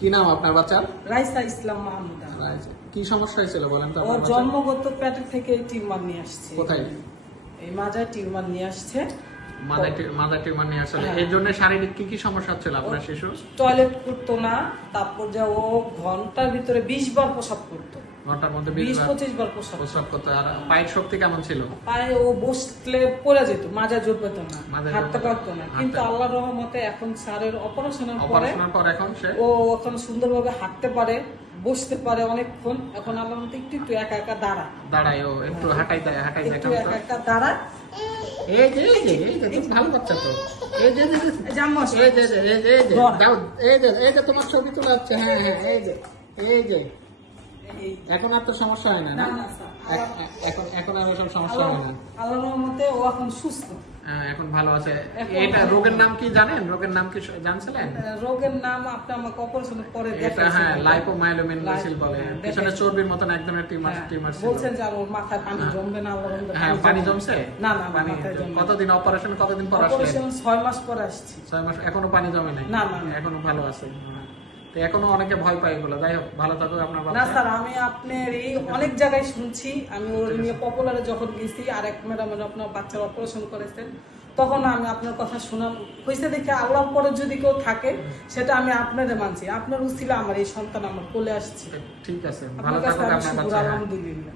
কি নাম আপনার বাচ্চার? রাইসা ইসলাম মাহমুদা। কি সমস্যা হয়েছিল বলেন তো? ওর জন্মগত পেটের থেকে টিউমার নিয়ে আসছে। কোথায়? এই মাজায় টিউমার নিয়ে আসছে। মাদার টিউমার নিয়ে আসলে এর জন্য শারীরিক কি কি সমস্যা হচ্ছিল আপনার শিশু? টয়লেট করতো না, তারপর যে ও ঘন্টার ভিতরে 20 বার প্রসাব করতো। ঘন্টার মধ্যে 20-25 বার প্রসাব করতো। আর পায়ের শক্তি কেমন ছিল? পায়ে ও বসলে পড়ে যেত, মাজা জোর পেত না, হাঁটতে পারতো না। কিন্তু আল্লাহর রহমতে এখন স্যারের অপারেশনের পর ও এখন সুন্দরভাবে হাঁটতে পারে, বসতে পারে অনেকক্ষণ। এখন আল্লাহর মধ্যে একটু একটু একা একা দাঁড়ায়, ও একটু হাঁটাই দেয় একটু একা একা দাঁড়ায়। এই যে ভালো বাচ্চা তো। এই যে তোমার ছবি তোলা হচ্ছে। হ্যাঁ, এই যে এখন আর তো সমস্যা হয় না। এখন আর ওসব সমস্যা হয় না। আল্লাহর রহমতে ও এখন সুস্থ, এখন ভালো আছে। এটা রোগের নাম কি জানেন? রোগের নাম কি জানছিলেন? রোগের নাম আপনি আমাকে অপারেশনের পরে এটা লাইপোমাইলোমেনিসিস বলে। পিছনে চর্বির মতন এক ধরনের টিউমার ছিল। বলছেন যে ওর মাথায় পানি জমবে না? পানি জমছে? না, পানি কতদিন অপারেশন কতদিন পর আসলে? অপারেশন 6 মাস পর আসছি। 6 মাস এখনো পানি জমে নাই? না, এখনো ভালো আছে। তো এখনো অনেকে ভয় পায় এগুলো। যাই হোক, ভালো থাকুক আপনার বাচ্চা। না স্যার, আমি আপনার এই অনেক জায়গায় শুনছি। আমি ওর নিয়ে পপুলারে যখন গেছি, আর এক ম্যাডামের আপনার বাচ্চার অপারেশন করেছেন, তখন আমি আপনার কথা শোনাম হয়েছে দেখে আল্লাহর পরে যদি কেউ থাকে সেটা আমি আপনাদের মানছি। আপনার উচিত আমার এই সন্তান আমার কোলে আসছে। ঠিক আছে, ভালো থাকুক আপনার বাচ্চা। আলহামদুলিল্লাহ।